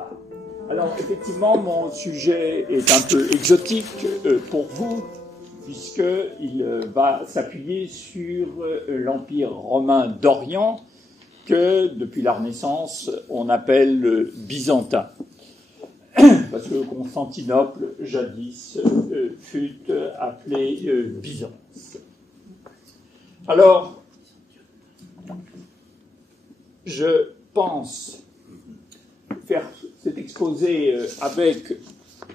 départ. Alors, effectivement, mon sujet est un peu exotique pour vous, puisqu'il va s'appuyer sur l'Empire romain d'Orient, que, depuis la Renaissance, on appelle byzantin. Parce que Constantinople, jadis, fut appelé Byzance. Alors, je pense faire cet exposé avec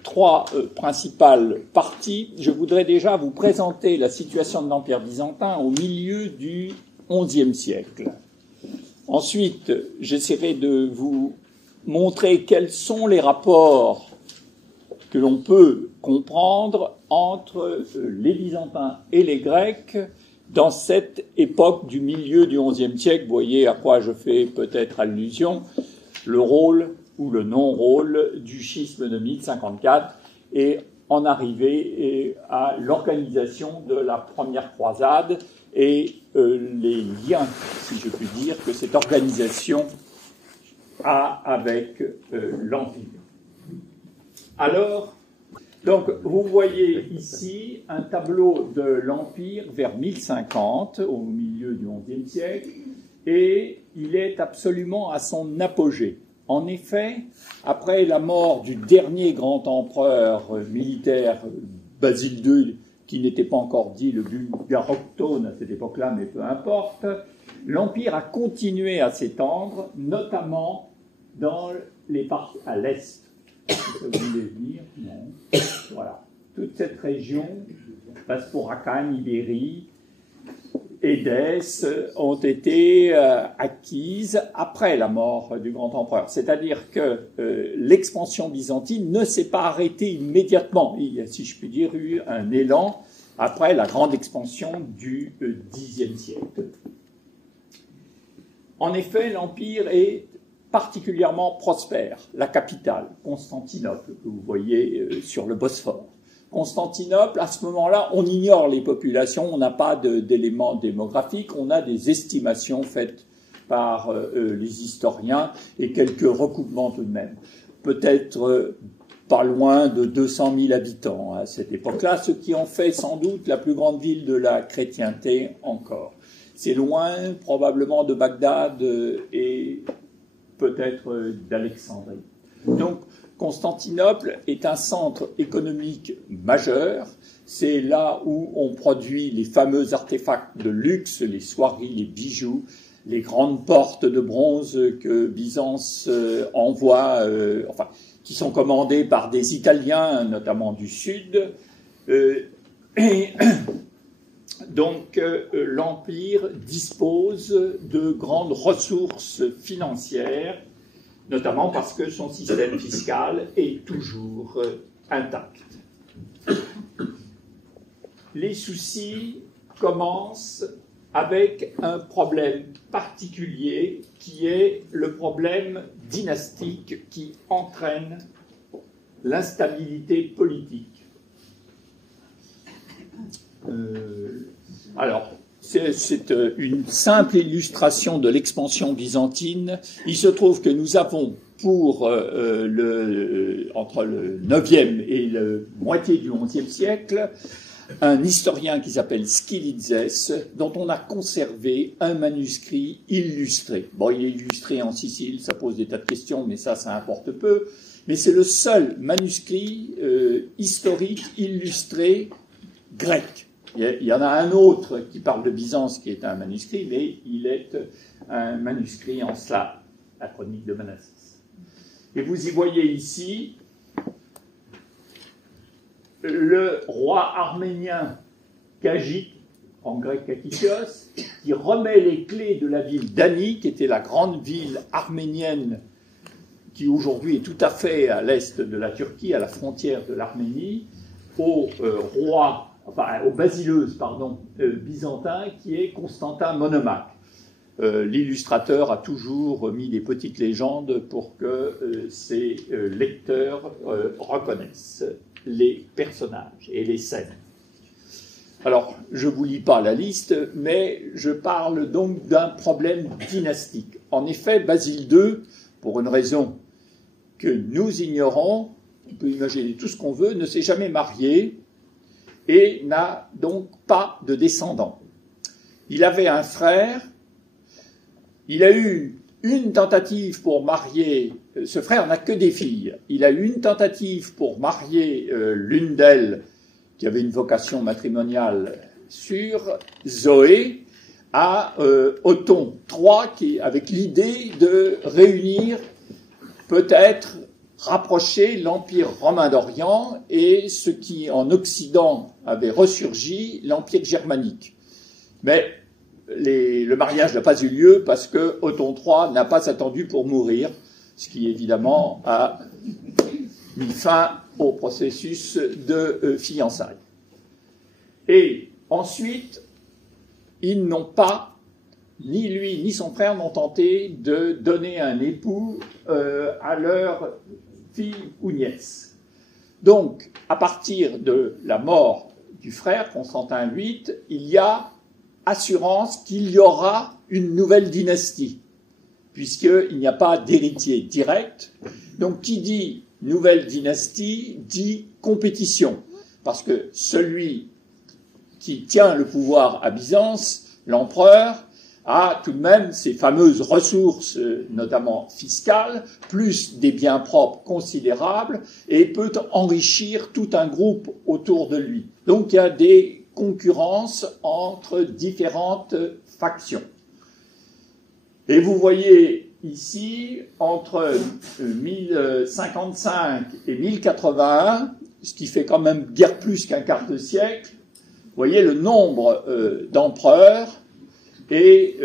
trois principales parties. Je voudrais déjà vous présenter la situation de l'Empire byzantin au milieu du XIe siècle. Ensuite, j'essaierai de vous montrer quels sont les rapports que l'on peut comprendre entre les Byzantins et les Grecs dans cette époque du milieu du XIe siècle. Vous voyez à quoi je fais peut-être allusion, le rôle ou le non-rôle du schisme de 1054 et en arriver à l'organisation de la première croisade et les liens, si je puis dire, que cette organisation a avec l'Empire. Alors, donc, vous voyez ici un tableau de l'Empire vers 1050, au milieu du XIe siècle, et il est absolument à son apogée. En effet, après la mort du dernier grand empereur militaire, Basile II, qui n'était pas encore dit le Bulgaroctone à cette époque-là, mais peu importe, l'Empire a continué à s'étendre, notamment dans les parties à l'est. Vous voulez dire? Non. Voilà. Toute cette région, Vaspurakan, Ibérie, Édesse, ont été acquises après la mort du grand empereur. C'est-à-dire que l'expansion byzantine ne s'est pas arrêtée immédiatement. Il y a, si je puis dire, eu un élan après la grande expansion du Xe siècle. En effet, l'Empire est particulièrement prospère. La capitale, Constantinople, que vous voyez sur le Bosphore. Constantinople, à ce moment-là, on ignore les populations, on n'a pas d'éléments démographiques, on a des estimations faites par les historiens et quelques recoupements tout de même. Peut-être pas loin de 200 000 habitants à cette époque-là, ce qui en fait sans doute la plus grande ville de la chrétienté encore. C'est loin probablement de Bagdad et peut-être d'Alexandrie. Donc, Constantinople est un centre économique majeur. C'est là où on produit les fameux artefacts de luxe, les soieries, les bijoux, les grandes portes de bronze que Byzance envoie, qui sont commandées par des Italiens, notamment du Sud. Donc, l'Empire dispose de grandes ressources financières, notamment parce que son système fiscal est toujours intact. Les soucis commencent avec un problème particulier qui est le problème dynastique qui entraîne l'instabilité politique. Alors, c'est une simple illustration de l'expansion byzantine. Il se trouve que nous avons pour entre le 9e et la moitié du 11e siècle un historien qui s'appelle Skylitzès, dont on a conservé un manuscrit illustré. Bon, il est illustré en Sicile, ça pose des tas de questions, mais ça importe peu. Mais c'est le seul manuscrit historique illustré grec. Il y en a un autre qui parle de Byzance, qui est un manuscrit, mais il est un manuscrit en slave, la chronique de Manassis. Et vous y voyez ici le roi arménien Kagit, en grec Kakitios, qui remet les clés de la ville d'Ani, qui était la grande ville arménienne, qui aujourd'hui est tout à fait à l'est de la Turquie, à la frontière de l'Arménie, au basileuse, byzantin, qui est Constantin Monomaque. L'illustrateur a toujours mis des petites légendes pour que ses lecteurs reconnaissent les personnages et les scènes. Alors, je ne vous lis pas la liste, mais je parle donc d'un problème dynastique. En effet, Basile II, pour une raison que nous ignorons, on peut imaginer tout ce qu'on veut, ne s'est jamais marié et n'a donc pas de descendants. Il avait un frère, il a eu une tentative pour marier, ce frère n'a que des filles, il a eu une tentative pour marier l'une d'elles, qui avait une vocation matrimoniale sur Zoé, à Othon III, avec l'idée de réunir, peut-être rapprocher l'Empire romain d'Orient et ce qui en Occident avait ressurgi, l'Empire germanique. Mais le mariage n'a pas eu lieu parce que Othon III n'a pas attendu pour mourir, ce qui évidemment a mis fin au processus de fiançailles. Et ensuite, ils n'ont pas, ni lui ni son frère n'ont tenté de donner un époux à leur fille ou nièce. Donc, à partir de la mort du frère, Constantin VIII, il y a assurance qu'il y aura une nouvelle dynastie, puisqu'il n'y a pas d'héritier direct. Donc, qui dit nouvelle dynastie dit compétition, parce que celui qui tient le pouvoir à Byzance, l'empereur, a tout de même ses fameuses ressources, notamment fiscales, plus des biens propres considérables, et peut enrichir tout un groupe autour de lui. Donc il y a des concurrences entre différentes factions. Et vous voyez ici, entre 1055 et 1081, ce qui fait quand même guère plus qu'un quart de siècle, vous voyez le nombre d'empereurs. Et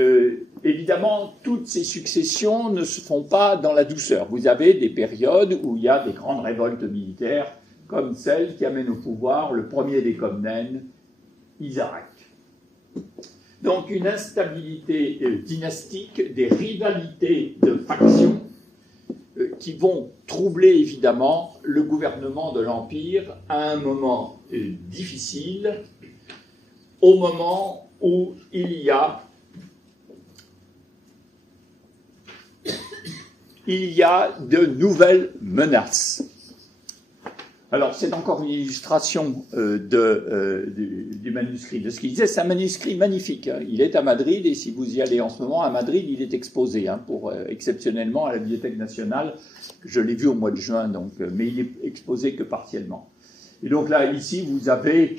évidemment, toutes ces successions ne se font pas dans la douceur. Vous avez des périodes où il y a des grandes révoltes militaires, comme celle qui amène au pouvoir le premier des Comnènes, Isaac. Donc une instabilité dynastique, des rivalités de factions qui vont troubler évidemment le gouvernement de l'Empire à un moment difficile, au moment où il y a de nouvelles menaces. Alors, c'est encore une illustration du manuscrit, de ce qu'il disait. C'est un manuscrit magnifique. Hein. Il est à Madrid, et si vous y allez en ce moment, à Madrid, il est exposé, exceptionnellement, à la Bibliothèque nationale. Je l'ai vu au mois de juin, donc, mais il est exposé que partiellement. Et donc là, ici, vous avez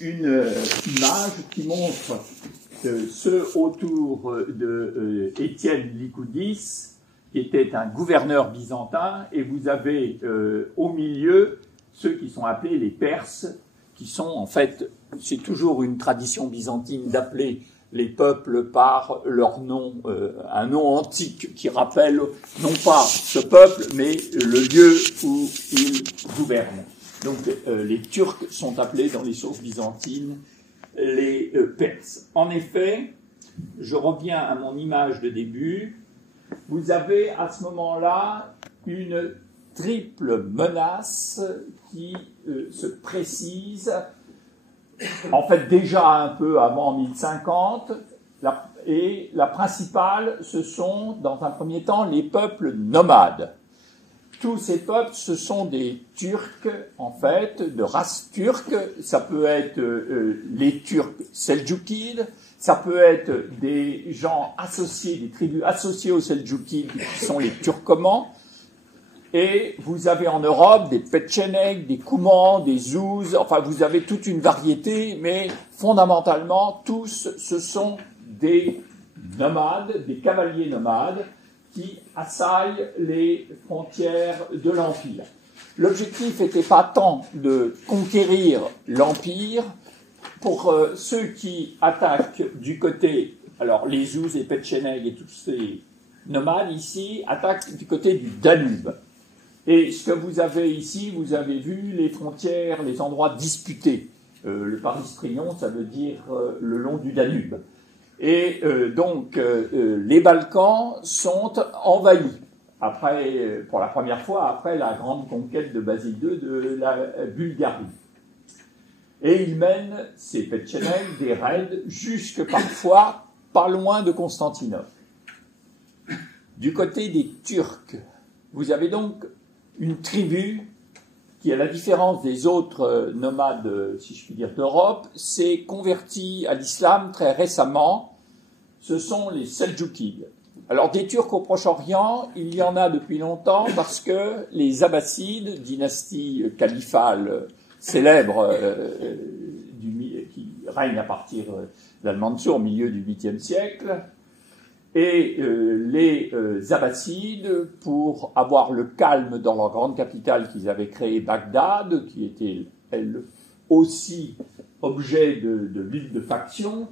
une image qui montre ceux autour de Étienne Lycoudis, qui était un gouverneur byzantin, et vous avez au milieu ceux qui sont appelés les Perses, qui sont en fait, c'est toujours une tradition byzantine d'appeler les peuples par leur nom, un nom antique qui rappelle non pas ce peuple, mais le lieu où ils gouvernent. Donc les Turcs sont appelés dans les sources byzantines les Perses. En effet, je reviens à mon image de début, vous avez à ce moment-là une triple menace qui se précise, en fait déjà un peu avant 1050, et la principale, ce sont dans un premier temps les peuples nomades. Tous ces peuples, ce sont des Turcs, en fait, de race turque. Ça peut être les Turcs seldjoukides, ça peut être des gens associés, des tribus associées aux seldjoukides, qui sont les Turcomans. Et vous avez en Europe des Petchénègues, des Koumans, des Zouzes, enfin vous avez toute une variété, mais fondamentalement, tous, ce sont des nomades, des cavaliers nomades, qui assaillent les frontières de l'Empire. L'objectif n'était pas tant de conquérir l'Empire. Pour ceux qui attaquent du côté, alors les Zouzes et Petchénègues et tous ces nomades ici, attaquent du côté du Danube. Et ce que vous avez ici, vous avez vu les frontières, les endroits disputés. Le Paris-Strion, ça veut dire le long du Danube. Et donc, les Balkans sont envahis, après, pour la première fois, après la grande conquête de Basile II de la Bulgarie. Et ils mènent, ces Petchénègues, des raids jusque parfois pas loin de Constantinople. Du côté des Turcs, vous avez donc une tribu qui, à la différence des autres nomades, si je puis dire, d'Europe, s'est convertie à l'islam très récemment. Ce sont les Seldjoukides. Alors, des Turcs au Proche-Orient, il y en a depuis longtemps parce que les Abbassides, dynastie califale célèbre qui règne à partir d'Al-Mansour au milieu du 8e siècle, et les Abbassides, pour avoir le calme dans leur grande capitale qu'ils avaient créée, Bagdad, qui était elle aussi objet de lutte de faction,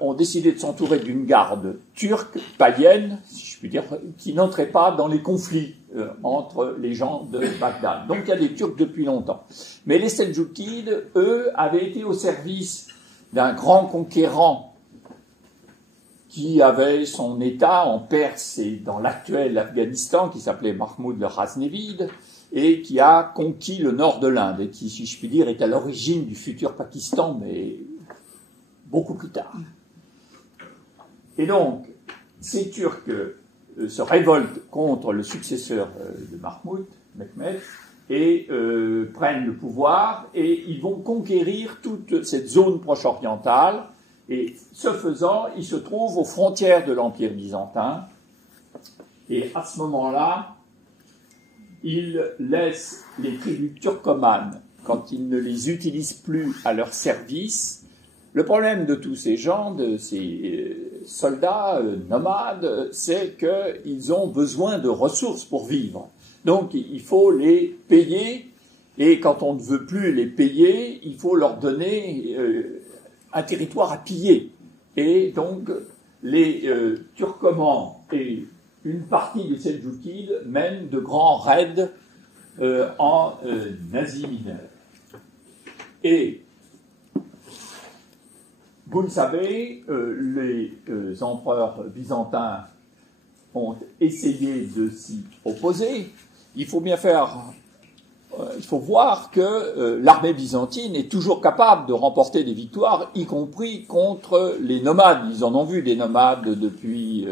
ont décidé de s'entourer d'une garde turque, païenne, si je puis dire, qui n'entrait pas dans les conflits entre les gens de Bagdad. Donc il y a des Turcs depuis longtemps. Mais les Seldjoukides, eux, avaient été au service d'un grand conquérant qui avait son État en Perse et dans l'actuel Afghanistan, qui s'appelait Mahmoud le Ghaznevide, et qui a conquis le nord de l'Inde, et qui, si je puis dire, est à l'origine du futur Pakistan, mais beaucoup plus tard. Et donc, ces Turcs se révoltent contre le successeur de Mahmoud, Mehmed, et prennent le pouvoir, et ils vont conquérir toute cette zone proche-orientale. Et ce faisant, ils se trouvent aux frontières de l'Empire byzantin. Et à ce moment-là, ils laissent les tribus turcomanes, quand ils ne les utilisent plus à leur service. Le problème de tous ces gens, de ces soldats nomades, c'est qu'ils ont besoin de ressources pour vivre. Donc il faut les payer, et quand on ne veut plus les payer, il faut leur donner un territoire à piller. Et donc, les Turcomans et une partie des Seldjoukides mènent de grands raids en Asie mineure. Et, vous le savez, les empereurs byzantins ont essayé de s'y opposer. Il faut voir que l'armée byzantine est toujours capable de remporter des victoires, y compris contre les nomades. Ils en ont vu des nomades depuis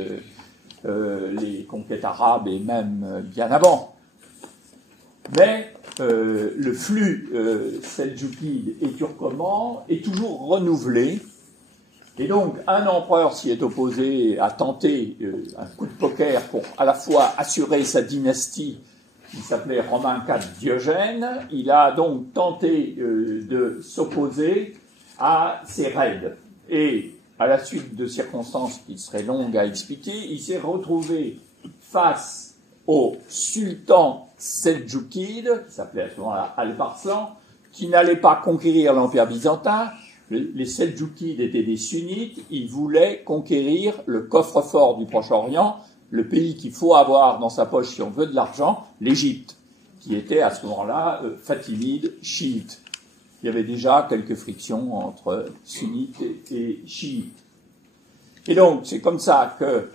les conquêtes arabes et même bien avant. Mais le flux seldjoukide et turcoman est toujours renouvelé. Et donc, un empereur s'y est opposé, a tenté un coup de poker pour à la fois assurer sa dynastie, qui s'appelait Romain IV Diogène. Il a donc tenté de s'opposer à ces raids. Et à la suite de circonstances qui seraient longues à expliquer, il s'est retrouvé face au sultan seldjoukide, qui s'appelait à ce moment-là Alparslan, qui n'allait pas conquérir l'Empire byzantin. Les Seldjoukides étaient des sunnites, ils voulaient conquérir le coffre-fort du Proche-Orient, le pays qu'il faut avoir dans sa poche si on veut de l'argent, l'Égypte, qui était à ce moment-là fatimide, chiite. Il y avait déjà quelques frictions entre sunnites et chiites. Et donc, c'est comme ça que,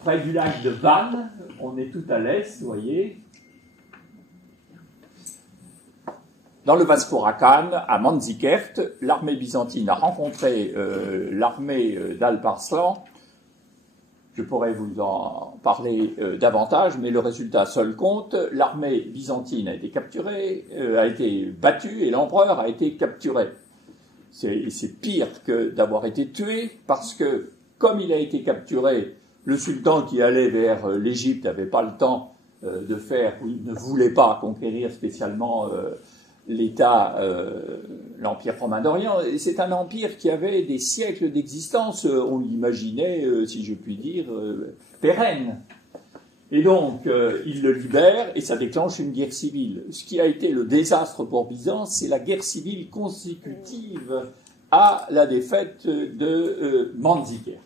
près du lac de Van, on est tout à l'est, vous voyez, dans le Vaspurakan, à Manzikert, l'armée byzantine a rencontré l'armée d'Alparslan. Je pourrais vous en parler davantage, mais le résultat seul compte. L'armée byzantine a été capturée, a été battue, et l'empereur a été capturé. C'est pire que d'avoir été tué, parce que, comme il a été capturé, le sultan qui allait vers l'Égypte n'avait pas le temps de faire, ou il ne voulait pas conquérir spécialement l'Empire romain d'Orient. C'est un empire qui avait des siècles d'existence, on l'imaginait, si je puis dire, pérenne. Et donc, il le libère et ça déclenche une guerre civile. Ce qui a été le désastre pour Byzance, c'est la guerre civile consécutive à la défaite de Manzikert.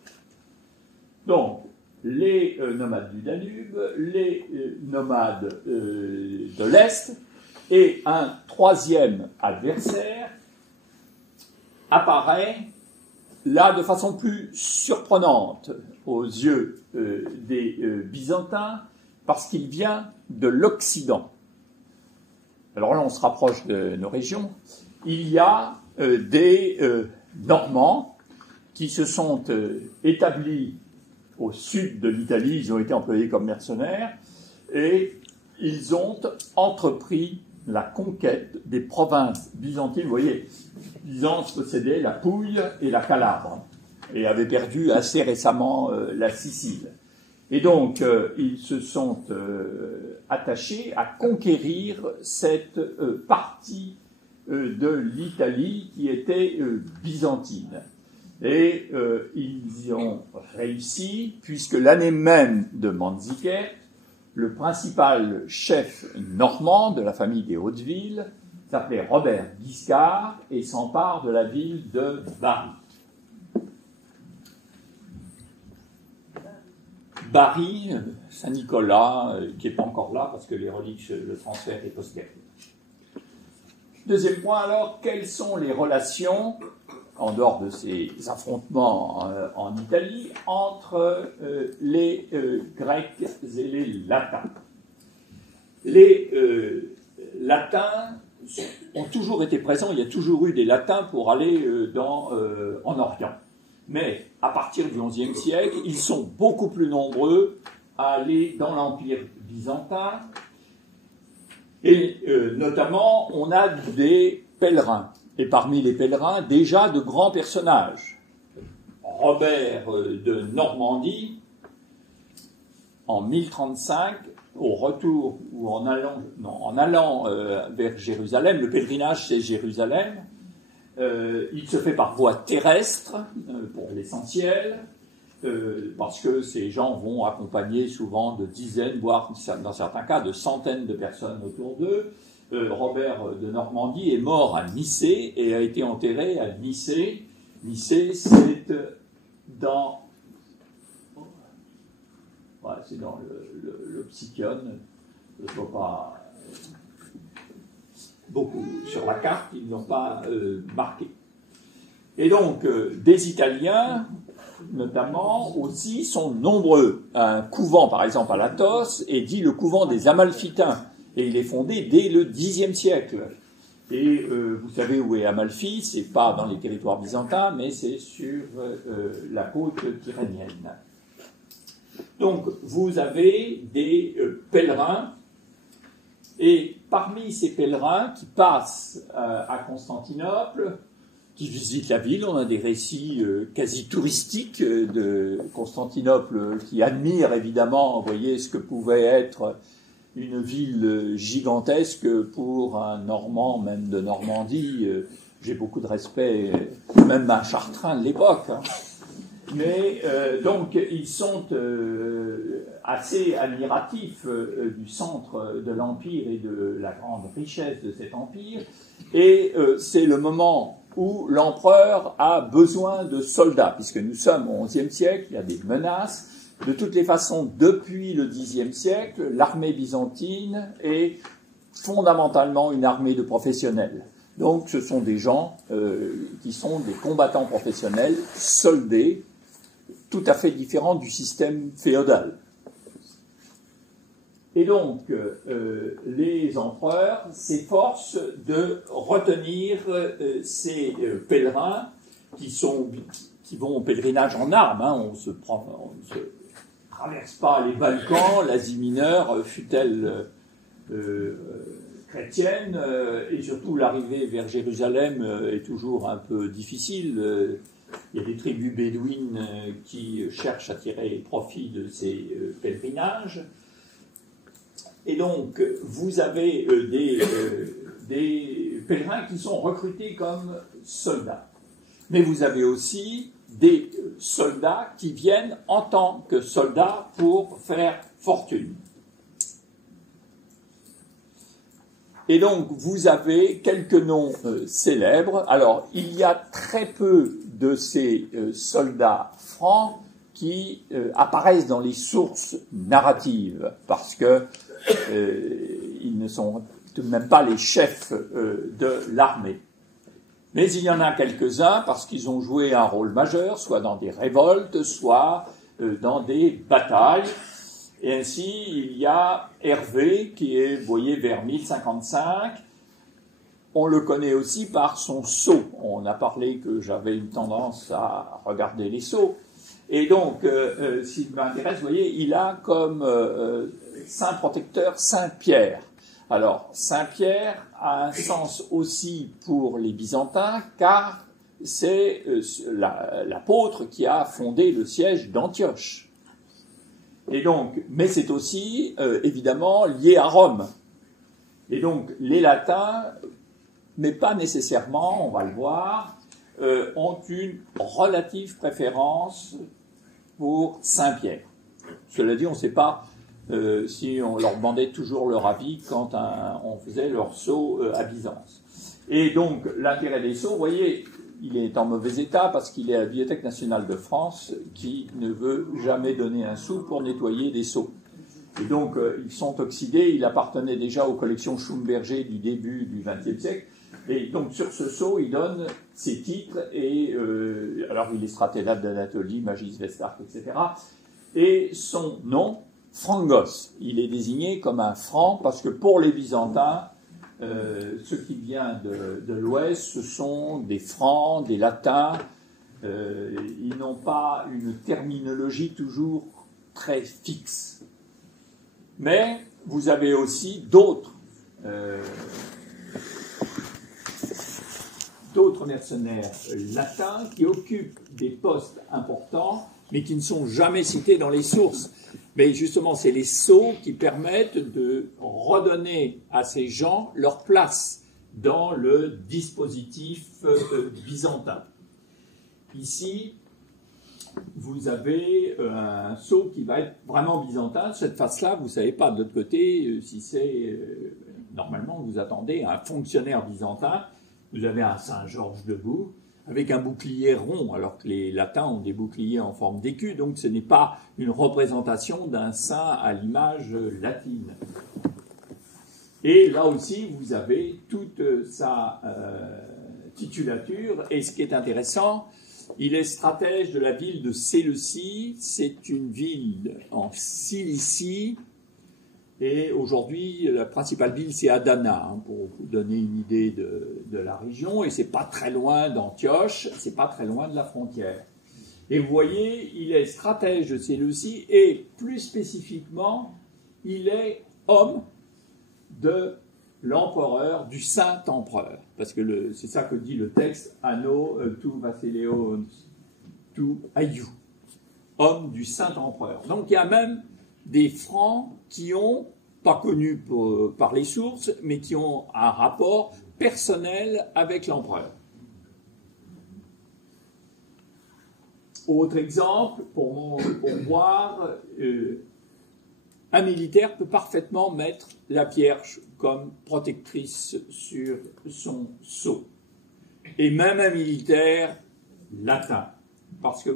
Donc, les nomades du Danube, les nomades de l'Est, et un troisième adversaire apparaît là de façon plus surprenante aux yeux des Byzantins, parce qu'il vient de l'Occident. Alors là, on se rapproche de nos régions. Il y a des Normands qui se sont établis au sud de l'Italie, ils ont été employés comme mercenaires, et ils ont entrepris la conquête des provinces byzantines. Vous voyez, Byzance possédait la Pouille et la Calabre, et avait perdu assez récemment la Sicile. Et donc, ils se sont attachés à conquérir cette partie de l'Italie qui était byzantine. Et ils y ont réussi, puisque l'année même de Manziquet, le principal chef normand de la famille des Hauteville s'appelait Robert Guiscard et s'empare de la ville de Bari. Bari, Saint-Nicolas, qui n'est pas encore là parce que les reliques, le transfert est postérieur. Deuxième point alors, quelles sont les relations, en dehors de ces affrontements en Italie, entre les Grecs et les Latins? Les Latins ont toujours été présents, il y a toujours eu des Latins pour aller en Orient. Mais à partir du XIe siècle, ils sont beaucoup plus nombreux à aller dans l'Empire byzantin. Et notamment, on a des pèlerins. Et parmi les pèlerins, déjà de grands personnages. Robert de Normandie, en 1035, au retour, ou en allant vers Jérusalem, le pèlerinage c'est Jérusalem, il se fait par voie terrestre, pour l'essentiel, parce que ces gens vont accompagner souvent de dizaines, voire dans certains cas de centaines de personnes autour d'eux. Robert de Normandie est mort à Nicée et a été enterré à Nicée. Nicée, c'est dans le Psychion. Je ne vois pas beaucoup sur la carte, ils ne l'ont pas marqué. Et donc, des Italiens, notamment, aussi, sont nombreux. Un couvent, par exemple, à Latos, est dit le couvent des Amalfitains. Et il est fondé dès le Xe siècle. Et vous savez où est Amalfi, c'est pas dans les territoires byzantins, mais c'est sur la côte tyrrhénienne. Donc, vous avez des pèlerins, et parmi ces pèlerins qui passent à Constantinople, qui visitent la ville, on a des récits quasi touristiques de Constantinople qui admirent évidemment, vous voyez, ce que pouvait être une ville gigantesque pour un Normand, même de Normandie. J'ai beaucoup de respect, même à Chartrain de l'époque. Hein. Mais donc, ils sont assez admiratifs du centre de l'Empire et de la grande richesse de cet empire. Et c'est le moment où l'empereur a besoin de soldats, puisque nous sommes au XIe siècle, il y a des menaces. De toutes les façons, depuis le Xe siècle, l'armée byzantine est fondamentalement une armée de professionnels. Donc ce sont des gens qui sont des combattants professionnels, soldés, tout à fait différents du système féodal. Et donc, les empereurs s'efforcent de retenir ces pèlerins qui vont au pèlerinage en armes. Hein. On ne se traverse pas les Balkans, l'Asie mineure, fut-elle chrétienne, et surtout l'arrivée vers Jérusalem est toujours un peu difficile. Il y a des tribus bédouines qui cherchent à tirer profit de ces pèlerinages. Et donc, vous avez des pèlerins qui sont recrutés comme soldats. Mais vous avez aussi des soldats qui viennent en tant que soldats pour faire fortune. Et donc, vous avez quelques noms célèbres. Alors, il y a très peu de ces soldats francs qui apparaissent dans les sources narratives, parce que ils ne sont tout de même pas les chefs de l'armée. Mais il y en a quelques-uns parce qu'ils ont joué un rôle majeur, soit dans des révoltes, soit dans des batailles. Et ainsi, il y a Hervé, qui est, vous voyez, vers 1055. On le connaît aussi par son sceau. On a parlé que j'avais une tendance à regarder les sceaux. Et donc, s'il m'intéresse, vous voyez, il a comme saint protecteur, Saint Pierre. Alors, Saint Pierre a un sens aussi pour les Byzantins, car c'est l'apôtre qui a fondé le siège d'Antioche. Et donc, mais c'est aussi, évidemment, lié à Rome. Et donc, les Latins, mais pas nécessairement, on va le voir, ont une relative préférence pour Saint Pierre. Cela dit, on ne sait pas si on leur demandait toujours leur avis quand on faisait leur sceau à Byzance. Et donc, l'intérêt des sceaux, vous voyez, il est en mauvais état parce qu'il est à la Bibliothèque nationale de France qui ne veut jamais donner un sou pour nettoyer des sceaux. Et donc, ils sont oxydés, il appartenait déjà aux collections Schumberger du début du XXe siècle. Et donc, sur ce sceau, il donne ses titres, et alors il est stratélate d'Anatolie, Magis Vestarque, etc. Et son nom, Frangos, il est désigné comme un franc parce que pour les Byzantins, ce qui vient de l'Ouest, ce sont des francs, des latins. Ils n'ont pas une terminologie toujours très fixe. Mais vous avez aussi d'autres mercenaires latins qui occupent des postes importants, mais qui ne sont jamais cités dans les sources. Mais justement, c'est les sceaux qui permettent de redonner à ces gens leur place dans le dispositif byzantin. Ici, vous avez un sceau qui va être vraiment byzantin. Cette face-là, vous ne savez pas de l'autre côté si c'est... normalement, vous attendez un fonctionnaire byzantin. Vous avez un Saint-Georges debout, avec un bouclier rond, alors que les latins ont des boucliers en forme d'écu, donc ce n'est pas une représentation d'un saint à l'image latine. Et là aussi, vous avez toute sa titulature, et ce qui est intéressant, il est stratège de la ville de Séleucie. C'est une ville en Cilicie, et aujourd'hui, la principale ville, c'est Adana, pour vous donner une idée de la région, et c'est pas très loin d'Antioche, c'est pas très loin de la frontière. Et vous voyez, il est stratège de Séleucie, et plus spécifiquement, il est homme de l'empereur, du Saint-Empereur, parce que c'est ça que dit le texte, Anno tu Vasileos tu Aiou, homme du Saint-Empereur. Donc il y a même des Francs qui ont, pas connus par les sources, mais qui ont un rapport personnel avec l'empereur. Autre exemple, pour voir, un militaire peut parfaitement mettre la Vierge comme protectrice sur son sceau. Et même un militaire latin, parce que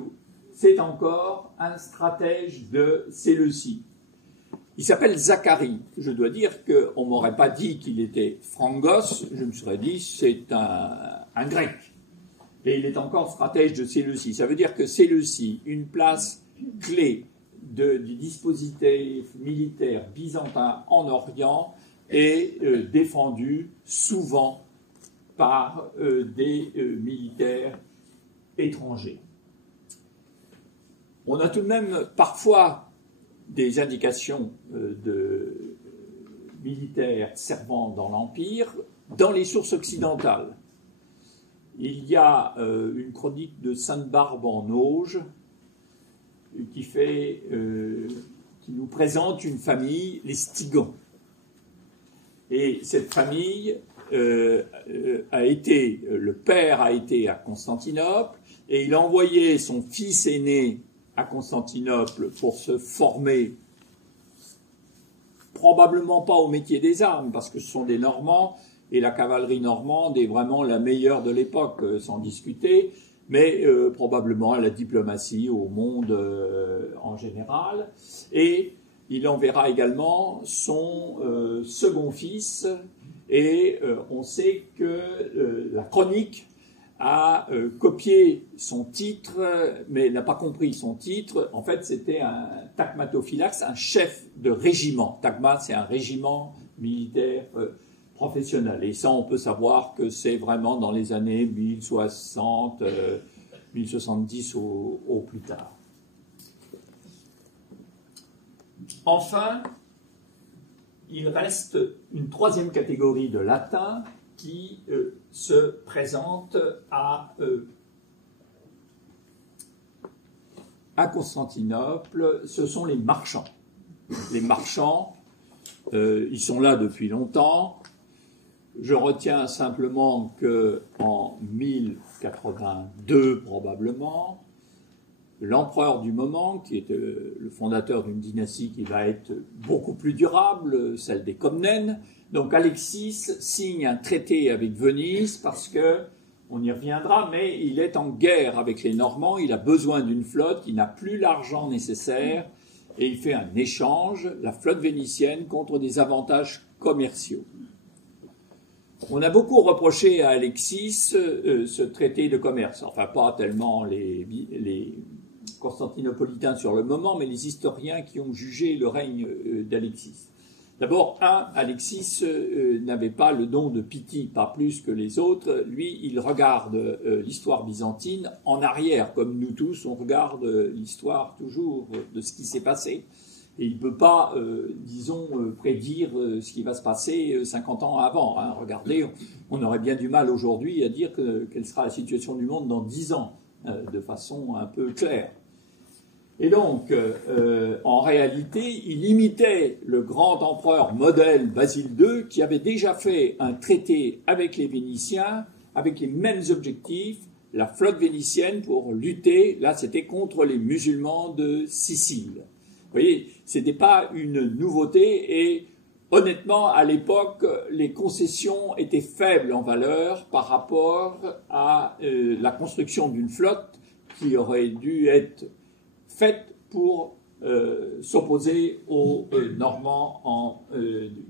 c'est encore un stratège de Séleucie. Il s'appelle Zacharie. Je dois dire qu'on ne m'aurait pas dit qu'il était Frangos, je me serais dit c'est un grec. Et il est encore stratège de Séleucie. Ça veut dire que Séleucie, une place clé du dispositif militaire byzantin en Orient, est défendue souvent par des militaires étrangers. On a tout de même parfois des indications de militaires servant dans l'Empire dans les sources occidentales. Il y a une chronique de Sainte-Barbe en Auge qui nous présente une famille, les Stigons. Et cette famille le père a été à Constantinople et il a envoyé son fils aîné à Constantinople pour se former, probablement pas au métier des armes, parce que ce sont des Normands, et la cavalerie normande est vraiment la meilleure de l'époque, sans discuter, mais probablement à la diplomatie, au monde en général. Et il enverra également son second fils, et on sait que la chronique a copié son titre, mais n'a pas compris son titre. En fait, c'était un tagmatophylax, un chef de régiment. Tagma, c'est un régiment militaire professionnel. Et ça, on peut savoir que c'est vraiment dans les années 1060, 1070 au plus tard. Enfin, il reste une troisième catégorie de latins qui se présente à Constantinople. Ce sont les marchands. Les marchands, ils sont là depuis longtemps. Je retiens simplement qu'en 1082 probablement, l'empereur du moment, qui est le fondateur d'une dynastie qui va être beaucoup plus durable, celle des Comnènes, donc Alexis signe un traité avec Venise parce que, on y reviendra, mais il est en guerre avec les Normands, il a besoin d'une flotte, il n'a plus l'argent nécessaire, et il fait un échange, la flotte vénitienne, contre des avantages commerciaux. On a beaucoup reproché à Alexis ce traité de commerce, enfin pas tellement les constantinopolitains sur le moment, mais les historiens qui ont jugé le règne d'Alexis. D'abord, Alexis n'avait pas le don de Pythie, pas plus que les autres. Lui, il regarde l'histoire byzantine en arrière, comme nous tous, on regarde l'histoire toujours de ce qui s'est passé. Et il ne peut pas, prédire ce qui va se passer 50 ans avant. Hein. Regardez, on aurait bien du mal aujourd'hui à dire quelle sera la situation du monde dans 10 ans, de façon un peu claire. Et donc, en réalité, il imitait le grand empereur modèle Basile II, qui avait déjà fait un traité avec les Vénitiens, avec les mêmes objectifs, la flotte vénitienne pour lutter, là c'était contre les musulmans de Sicile. Vous voyez, ce n'était pas une nouveauté et honnêtement, à l'époque, les concessions étaient faibles en valeur par rapport à la construction d'une flotte qui aurait dû être faite pour s'opposer aux Normands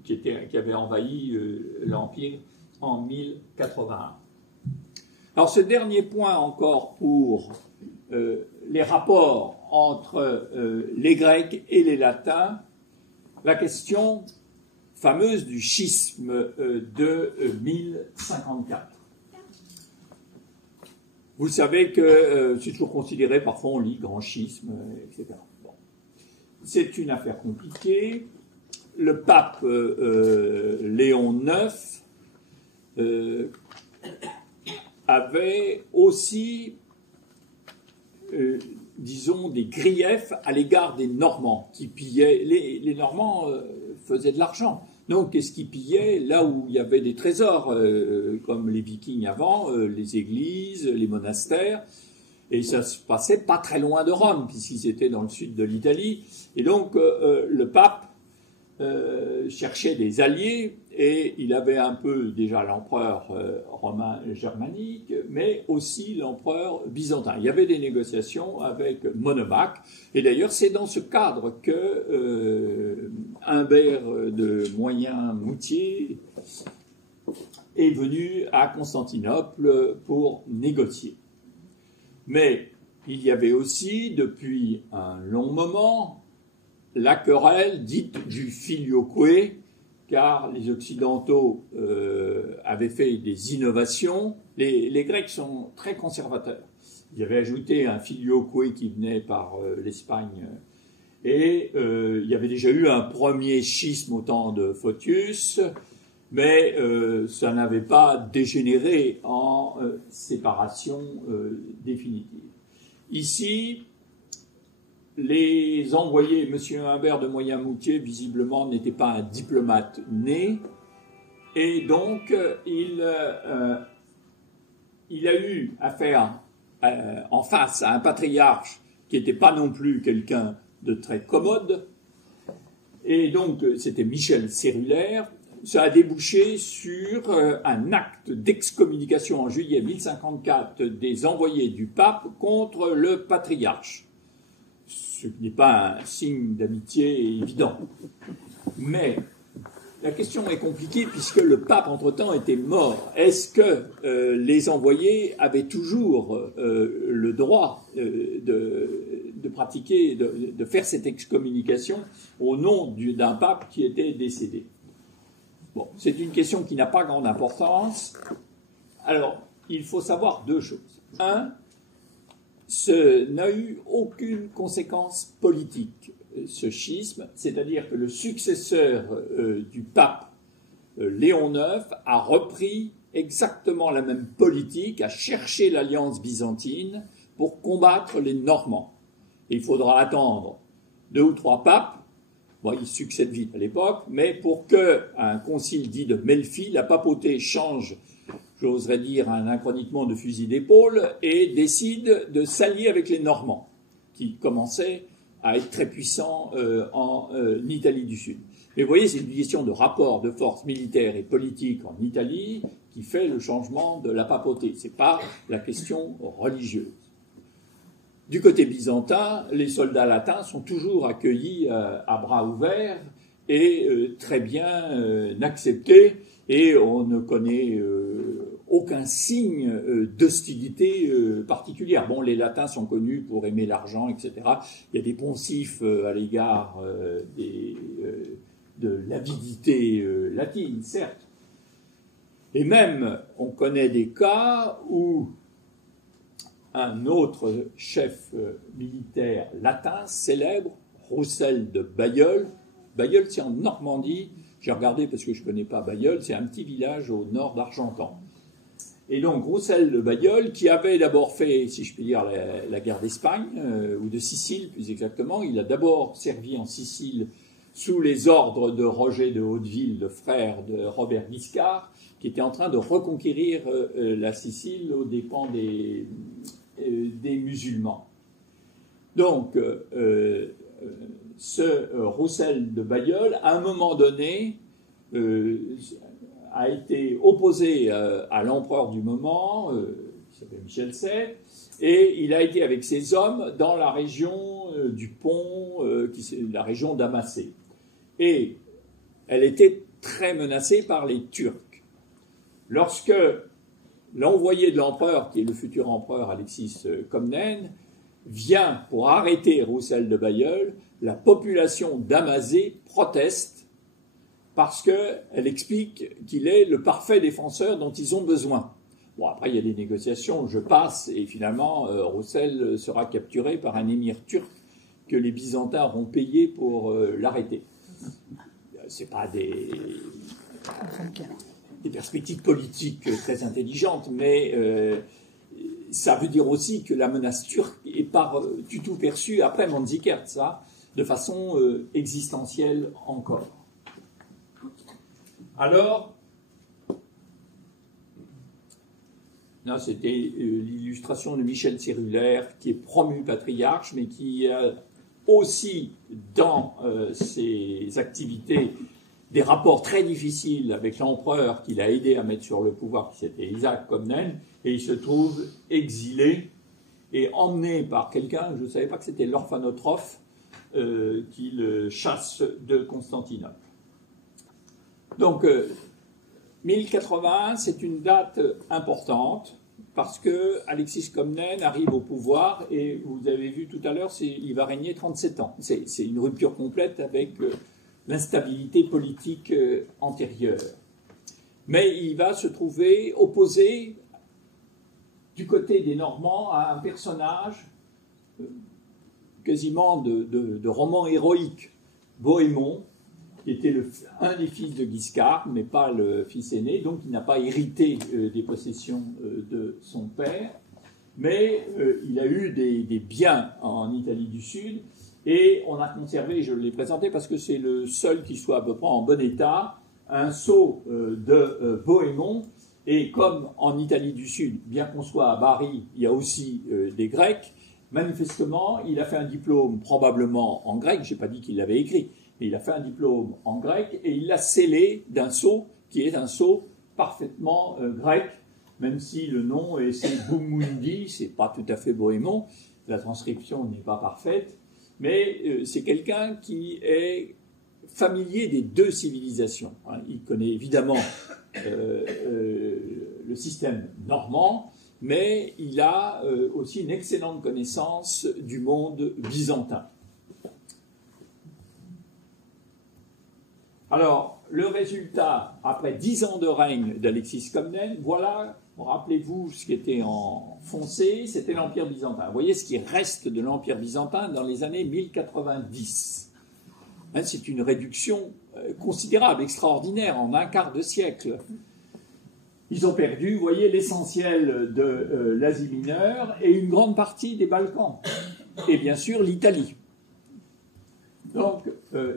qui avaient envahi l'Empire en 1081. Alors ce dernier point encore pour les rapports entre les Grecs et les Latins, la question fameuse du schisme de 1054. Vous savez que c'est toujours considéré, parfois on lit grand schisme, etc. Bon. C'est une affaire compliquée. Le pape Léon IX avait aussi, disons, des griefs à l'égard des Normands qui pillaient. Les Normands faisaient de l'argent. Donc, qu'est-ce qu'ils pillaient? Là où il y avait des trésors, comme les Vikings avant, les églises, les monastères, et ça se passait pas très loin de Rome, puisqu'ils étaient dans le sud de l'Italie. Et donc, le pape cherchait des alliés, et il avait un peu déjà l'empereur romain germanique, mais aussi l'empereur byzantin. Il y avait des négociations avec Monomaque, et d'ailleurs c'est dans ce cadre que Humbert de Moyen-Moutier est venu à Constantinople pour négocier. Mais il y avait aussi, depuis un long moment, la querelle dite du filioque, car les Occidentaux avaient fait des innovations. Les Grecs sont très conservateurs. Ils avaient ajouté un filioque qui venait par l'Espagne. Et il y avait déjà eu un premier schisme au temps de Photius, mais ça n'avait pas dégénéré en séparation définitive. Ici, les envoyés, M. Humbert de Moyen-Moutier, visiblement, n'était pas un diplomate né, et donc il a eu affaire en face à un patriarche qui n'était pas non plus quelqu'un de très commode, et donc c'était Michel Cérulaire. Ça a débouché sur un acte d'excommunication en juillet 1054 des envoyés du pape contre le patriarche. Ce qui n'est pas un signe d'amitié évident. Mais la question est compliquée puisque le pape, entre-temps, était mort. Est-ce que les envoyés avaient toujours le droit de pratiquer, de faire cette excommunication au nom d'un pape qui était décédé? Bon, c'est une question qui n'a pas grande importance. Alors, il faut savoir deux choses. Un, ça n'a eu aucune conséquence politique. ce schisme, c'est-à-dire que le successeur du pape Léon IX a repris exactement la même politique, a cherché l'alliance byzantine pour combattre les Normands. Et il faudra attendre 2 ou 3 papes, bon, ils succèdent vite à l'époque, mais pour qu'un concile dit de Melfi, la papauté change, j'oserais dire, un anachroniquement de fusil d'épaule et décide de s'allier avec les Normands, qui commençaient à être très puissants en Italie du Sud. Mais vous voyez, c'est une question de rapport de force militaire et politique en Italie qui fait le changement de la papauté. Ce n'est pas la question religieuse. Du côté byzantin, les soldats latins sont toujours accueillis à bras ouverts et très bien acceptés, et on ne connaît aucun signe d'hostilité particulière. Bon, les latins sont connus pour aimer l'argent, etc. Il y a des poncifs à l'égard de l'avidité latine, certes. Et même, on connaît des cas où un autre chef militaire latin célèbre, Roussel de Bailleul. Bailleul, c'est en Normandie. J'ai regardé parce que je ne connais pas Bailleul. C'est un petit village au nord d'Argentan. Et donc, Roussel de Bailleul, qui avait d'abord fait, si je puis dire, la guerre d'Espagne, ou de Sicile plus exactement. Il a d'abord servi en Sicile sous les ordres de Roger de Hauteville, le frère de Robert Guiscard, qui était en train de reconquérir la Sicile aux dépens des musulmans. Donc, ce Roussel de Bailleul, à un moment donné, a été opposé à l'empereur du moment, qui s'appelle Michel VII, et il a été avec ses hommes dans la région du Pont, la région d'Amassé. Et elle était très menacée par les Turcs. Lorsque l'envoyé de l'empereur, qui est le futur empereur Alexis Comnène, vient pour arrêter Roussel de Bailleul, la population d'Amazé proteste parce qu'elle explique qu'il est le parfait défenseur dont ils ont besoin. Bon, après, il y a des négociations, je passe, et finalement, Roussel sera capturé par un émir turc que les Byzantins auront payé pour l'arrêter. Ce n'est pas des perspectives politiques très intelligentes, mais ça veut dire aussi que la menace turque est pas du tout perçue, après Manzikert, ça, de façon existentielle encore. Alors, là, c'était l'illustration de Michel Cérulaire, qui est promu patriarche, mais qui a aussi, dans ses activités, des rapports très difficiles avec l'empereur qu'il a aidé à mettre sur le pouvoir, qui c'était Isaac Comnène, et il se trouve exilé et emmené par quelqu'un, je ne savais pas que c'était l'orphanotrophe, qui le chasse de Constantinople. Donc, 1081, c'est une date importante, parce que Alexis Comnène arrive au pouvoir, et vous avez vu tout à l'heure, il va régner 37 ans. C'est une rupture complète avec l'instabilité politique antérieure. Mais il va se trouver opposé du côté des Normands à un personnage quasiment de roman héroïque, Bohémond, qui était un des fils de Guiscard, mais pas le fils aîné, donc il n'a pas hérité des possessions de son père, mais il a eu des biens en Italie du Sud, et on a conservé, je l'ai présenté parce que c'est le seul qui soit à peu près en bon état, un sceau de Bohémond, et comme en Italie du Sud, bien qu'on soit à Bari, il y a aussi des Grecs, manifestement, il a fait un diplôme probablement en grec, je n'ai pas dit qu'il l'avait écrit, mais il a fait un diplôme en grec et il l'a scellé d'un sceau qui est un sceau parfaitement grec, même si le nom c'est Boumundi, c'est pas tout à fait Bohémond, la transcription n'est pas parfaite, mais c'est quelqu'un qui est familier des deux civilisations. Il connaît évidemment le système normand, mais il a aussi une excellente connaissance du monde byzantin. Alors, le résultat, après 10 ans de règne d'Alexis Comnène, voilà, rappelez-vous ce qui était en foncé, c'était l'Empire byzantin. Vous voyez ce qui reste de l'Empire byzantin dans les années 1090. Hein, c'est une réduction considérable, extraordinaire, en un quart de siècle. Ils ont perdu, vous voyez, l'essentiel de l'Asie mineure et une grande partie des Balkans. Et bien sûr, l'Italie. Donc,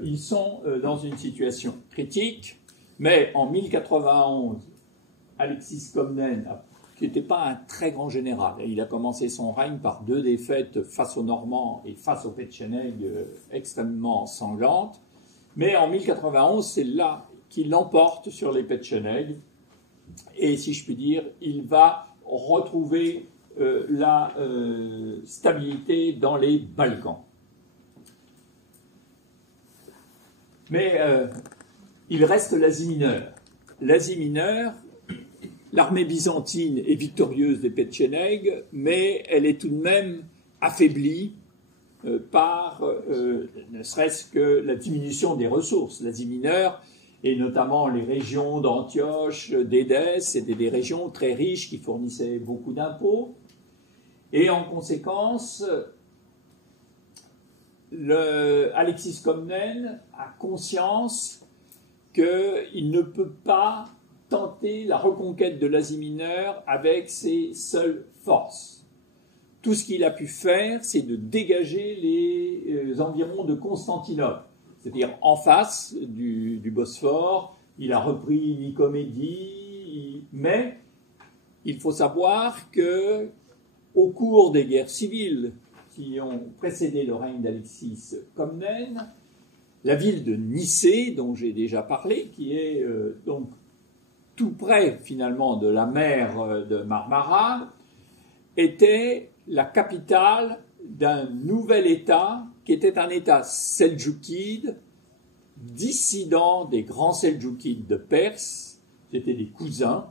ils sont dans une situation critique, mais en 1091, Alexis Comnène, qui n'était pas un très grand général, il a commencé son règne par 2 défaites face aux Normands et face aux Péchénègues extrêmement sanglantes, mais en 1091, c'est là qu'il l'emporte sur les Péchénègues, et si je puis dire, il va retrouver la stabilité dans les Balkans. Mais il reste l'Asie mineure. L'Asie mineure, l'armée byzantine est victorieuse des Péchénègues, mais elle est tout de même affaiblie par ne serait-ce que la diminution des ressources. L'Asie mineure, et notamment les régions d'Antioche, d'Édesse, c'était des régions très riches qui fournissaient beaucoup d'impôts. Et en conséquence, Alexis Comnène a conscience qu'il ne peut pas tenter la reconquête de l'Asie mineure avec ses seules forces. Tout ce qu'il a pu faire, c'est de dégager les environs de Constantinople, c'est-à-dire en face du Bosphore. Il a repris Nicomédie, mais il faut savoir que au cours des guerres civiles qui ont précédé le règne d'Alexis Comnène, la ville de Nicée, dont j'ai déjà parlé, qui est donc tout près finalement de la mer de Marmara, était la capitale d'un nouvel État qui était un État seldjoukide, dissident des grands seldjoukides de Perse, c'était des cousins,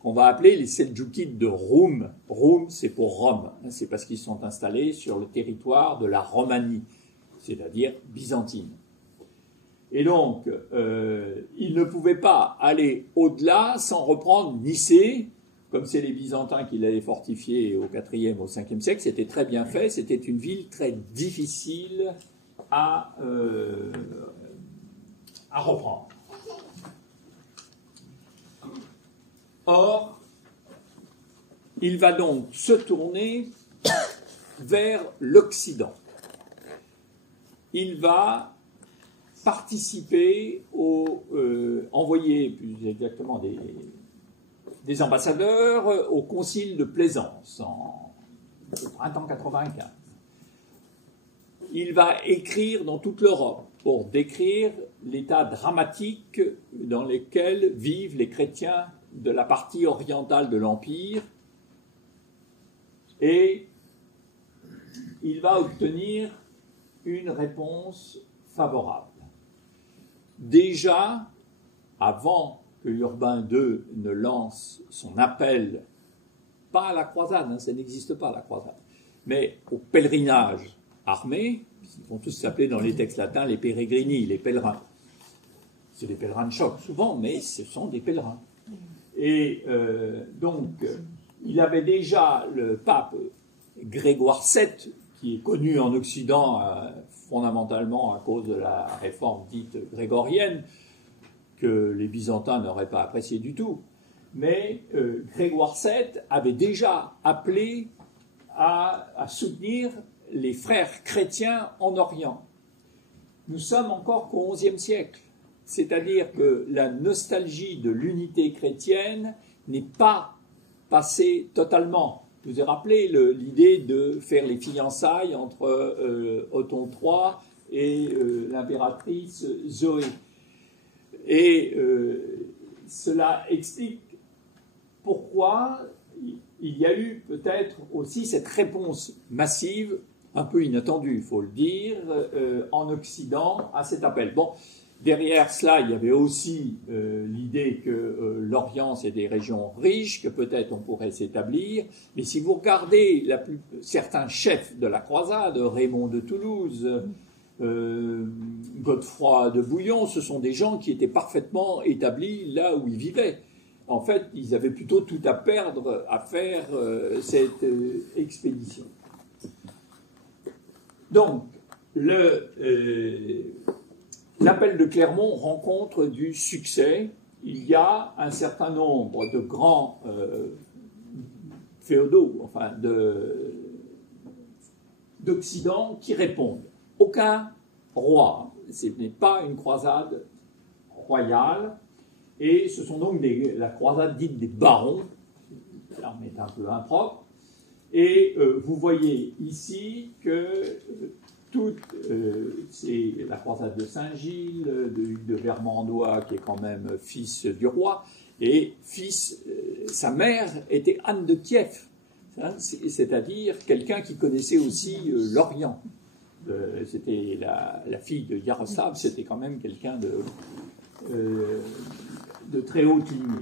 qu'on va appeler les seldjoukides de Roum. Roum, c'est pour Rome, c'est parce qu'ils sont installés sur le territoire de la Romanie, c'est-à-dire byzantine. Et donc, ils ne pouvaient pas aller au-delà sans reprendre Nicée, comme c'est les Byzantins qui l'avaient fortifiée au IVe, au Ve siècle. C'était très bien fait, c'était une ville très difficile à reprendre. Or, il va donc se tourner vers l'Occident. Il va participer envoyer plus exactement des ambassadeurs au concile de Plaisance au printemps 95. Il va écrire dans toute l'Europe pour décrire l'état dramatique dans lequel vivent les chrétiens de la partie orientale de l'Empire, et il va obtenir une réponse favorable. Déjà, avant que Urbain II ne lance son appel, pas à la croisade, ça n'existe pas la croisade, mais au pèlerinage armé, ils vont tous s'appeler dans les textes latins les peregrini, les pèlerins. C'est des pèlerins de choc souvent, mais ce sont des pèlerins. Et donc, il avait déjà le pape Grégoire VII, qui est connu en Occident fondamentalement à cause de la réforme dite grégorienne, que les Byzantins n'auraient pas apprécié du tout. Mais Grégoire VII avait déjà appelé à soutenir les frères chrétiens en Orient. Nous sommes encore qu'au XIe siècle. C'est-à-dire que la nostalgie de l'unité chrétienne n'est pas passée totalement. Je vous ai rappelé l'idée de faire les fiançailles entre Othon III et l'impératrice Zoé. Et cela explique pourquoi il y a eu peut-être aussi cette réponse massive, un peu inattendue, il faut le dire, en Occident à cet appel. Bon, derrière cela, il y avait aussi l'idée que l'Orient, c'est des régions riches, que peut-être on pourrait s'établir. Mais si vous regardez certains chefs de la croisade, Raymond de Toulouse, Godefroy de Bouillon, ce sont des gens qui étaient parfaitement établis là où ils vivaient. En fait, ils avaient plutôt tout à perdre à faire cette expédition. Donc, l'appel de Clermont rencontre du succès. Il y a un certain nombre de grands féodaux, enfin d'Occident, qui répondent. Aucun roi, ce n'est pas une croisade royale, et ce sont donc la croisade dite des barons, le terme est un peu impropre, et vous voyez ici que c'est la croisade de Saint-Gilles, de Hugues de Vermandois, qui est quand même fils du roi, et sa mère était Anne de Kiev, hein, c'est-à-dire quelqu'un qui connaissait aussi l'Orient. C'était la fille de Yaroslav, c'était quand même quelqu'un de très haute lignée.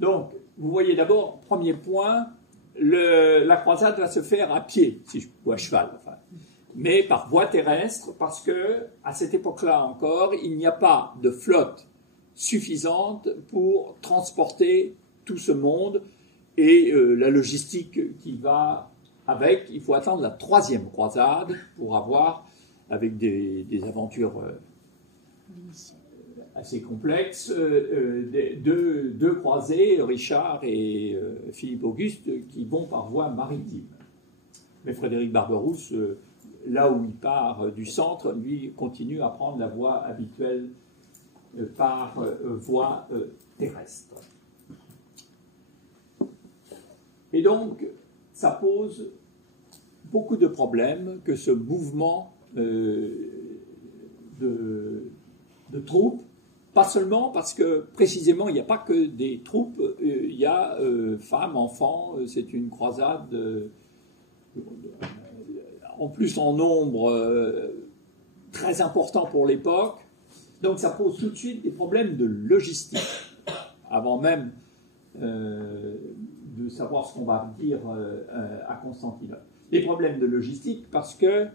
Donc, vous voyez d'abord, premier point, la croisade va se faire à pied, ou à cheval, enfin, mais par voie terrestre, parce que à cette époque-là encore, il n'y a pas de flotte suffisante pour transporter tout ce monde et la logistique qui va avec. Il faut attendre la troisième croisade pour avoir, avec des aventures assez complexes, deux croisés, Richard et Philippe Auguste, qui vont par voie maritime. Mais Frédéric Barberousse, là où il part du centre, lui continue à prendre la voie habituelle par voie terrestre. Et donc, ça pose beaucoup de problèmes que ce mouvement de troupes, pas seulement parce que précisément il n'y a pas que des troupes, il y a femmes, enfants, c'est une croisade en plus en nombre très important pour l'époque, donc ça pose tout de suite des problèmes de logistique, avant même de savoir ce qu'on va dire à Constantinople. Des problèmes de logistique parce que,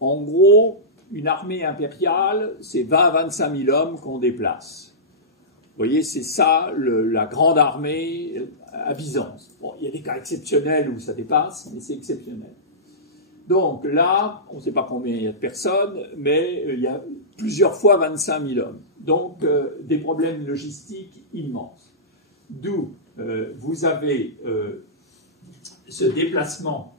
en gros, une armée impériale, c'est 20 à 25 000 hommes qu'on déplace. Vous voyez, c'est ça la grande armée à Byzance. Bon, il y a des cas exceptionnels où ça dépasse, mais c'est exceptionnel. Donc là, on ne sait pas combien il y a de personnes, mais il y a plusieurs fois 25 000 hommes. Donc des problèmes logistiques immenses. D'où vous avez ce déplacement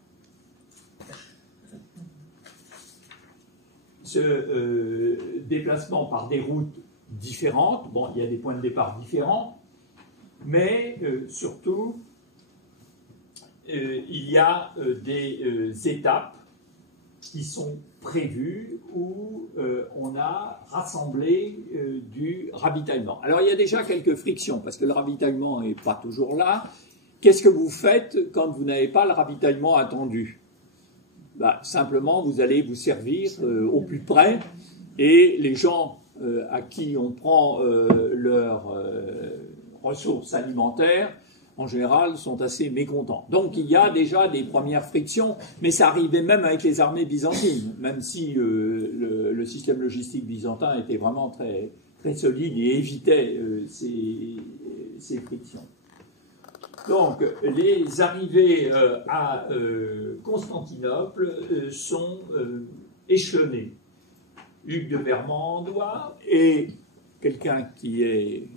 par des routes différentes. Bon, il y a des points de départ différents, mais surtout, il y a des étapes qui sont prévues où on a rassemblé du ravitaillement. Alors, il y a déjà quelques frictions, parce que le ravitaillement n'est pas toujours là. Qu'est-ce que vous faites quand vous n'avez pas le ravitaillement attendu ? Simplement, vous allez vous servir au plus près, et les gens à qui on prend leurs ressources alimentaires, en général, sont assez mécontents. Donc, il y a déjà des premières frictions, mais ça arrivait même avec les armées byzantines, même si le système logistique byzantin était vraiment très, très solide et évitait ces frictions. Donc, les arrivées à Constantinople sont échelonnées. Hugues de Vermandois et quelqu'un qui est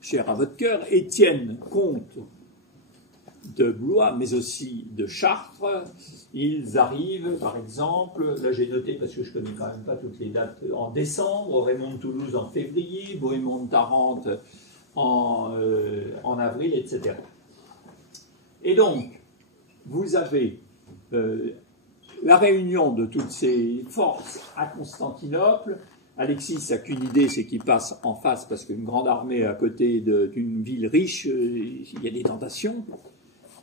cher à votre cœur, Étienne, comte de Blois, mais aussi de Chartres. Ils arrivent, par exemple, là j'ai noté parce que je ne connais quand même pas toutes les dates, en décembre, Raymond de Toulouse en février, Bohémond de Tarente en avril, etc. Et donc, vous avez la réunion de toutes ces forces à Constantinople. Alexis n'a qu'une idée, c'est qu'il passe en face, parce qu'une grande armée à côté d'une ville riche, il y a des tentations.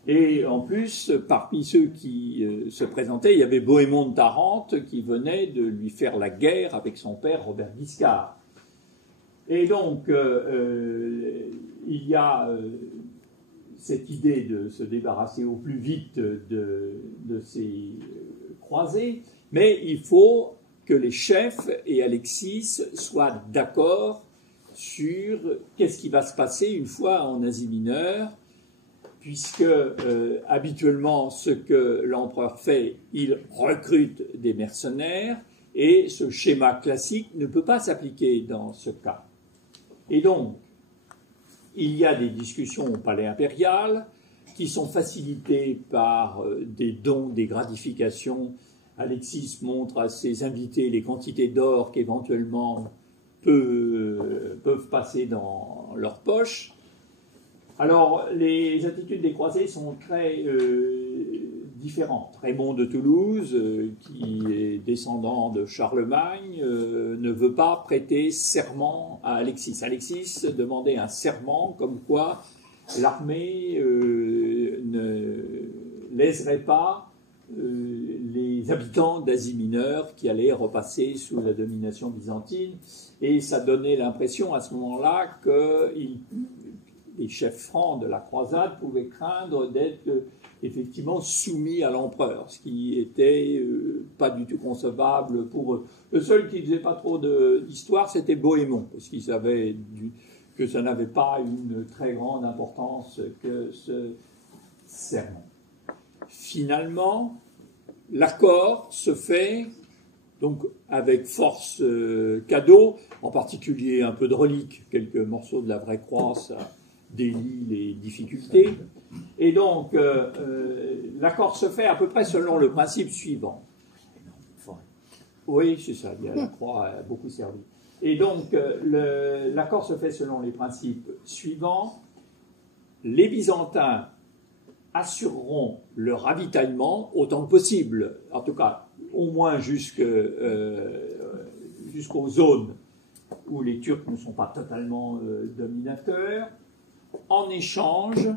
Et en plus, parmi ceux qui se présentaient, il y avait Bohémond de Tarente qui venait de lui faire la guerre avec son père Robert Guiscard. Et donc, il y a cette idée de se débarrasser au plus vite de ces croisés, mais il faut que les chefs et Alexis soient d'accord sur qu'est-ce qui va se passer une fois en Asie mineure, puisque habituellement, ce que l'empereur fait, il recrute des mercenaires, Et ce schéma classique ne peut pas s'appliquer dans ce cas. Et donc, il y a des discussions au palais impérial qui sont facilitées par des dons, des gratifications. Alexis montre à ses invités les quantités d'or qu'éventuellement peuvent passer dans leur poche. Alors, les attitudes des croisés sont très différentes. Raymond de Toulouse, qui est descendant de Charlemagne, ne veut pas prêter serment à Alexis. Alexis demandait un serment comme quoi l'armée ne léserait pas les habitants d'Asie mineure qui allaient repasser sous la domination byzantine. Et ça donnait l'impression à ce moment-là que les chefs francs de la croisade pouvaient craindre d'être effectivement soumis à l'empereur, ce qui était pas du tout concevable pour eux. Le seul qui ne faisait pas trop d'histoire, c'était Bohémond, parce qu'il savait que ça n'avait pas une très grande importance que ce serment. Finalement, l'accord se fait donc avec force cadeau, en particulier un peu de reliques, quelques morceaux de la vraie croix, ça délie les difficultés. Et donc, l'accord se fait à peu près selon le principe suivant. Oui, c'est ça, la croix a beaucoup servi. Et donc, l'accord se fait selon les principes suivants. Les Byzantins assureront le ravitaillement autant que possible, en tout cas, au moins jusqu'aux zones où les Turcs ne sont pas totalement dominateurs. En échange,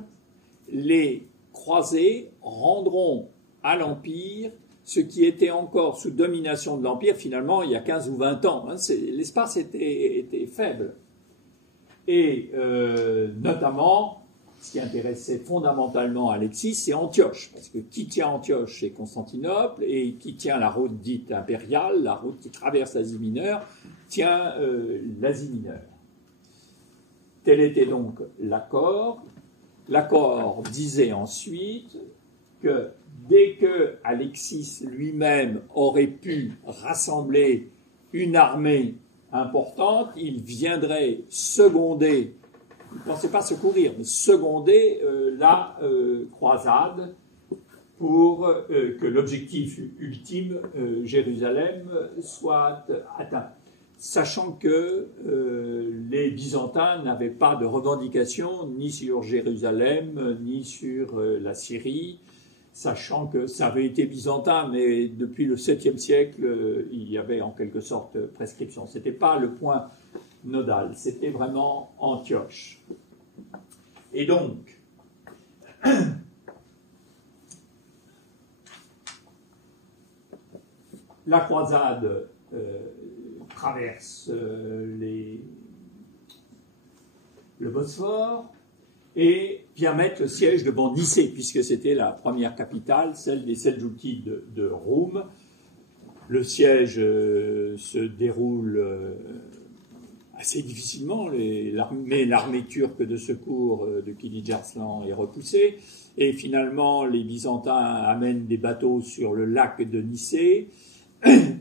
les croisés rendront à l'Empire ce qui était encore sous domination de l'Empire, finalement, il y a 15 ou 20 ans. L'espace était faible. Et notamment, ce qui intéressait fondamentalement Alexis, c'est Antioche. Parce que qui tient Antioche, c'est Constantinople, et qui tient la route dite impériale, la route qui traverse l'Asie mineure, tient l'Asie mineure. Tel était donc l'accord. L'accord disait ensuite que dès que Alexis lui-même aurait pu rassembler une armée importante, il viendrait seconder, il ne pensait pas secourir, mais seconder la croisade pour que l'objectif ultime, Jérusalem, soit atteint. Sachant que les Byzantins n'avaient pas de revendication ni sur Jérusalem, ni sur la Syrie, sachant que ça avait été byzantin, mais depuis le 7e siècle, il y avait en quelque sorte prescription. Ce n'était pas le point nodal, c'était vraiment Antioche. Et donc, la croisade traverse le Bosphore et vient mettre le siège devant Nicée, puisque c'était la première capitale, celle des Seldjoukides de Roum. Le siège se déroule assez difficilement, mais l'armée turque de secours de Kilij Arslan est repoussée, et finalement les Byzantins amènent des bateaux sur le lac de Nicée,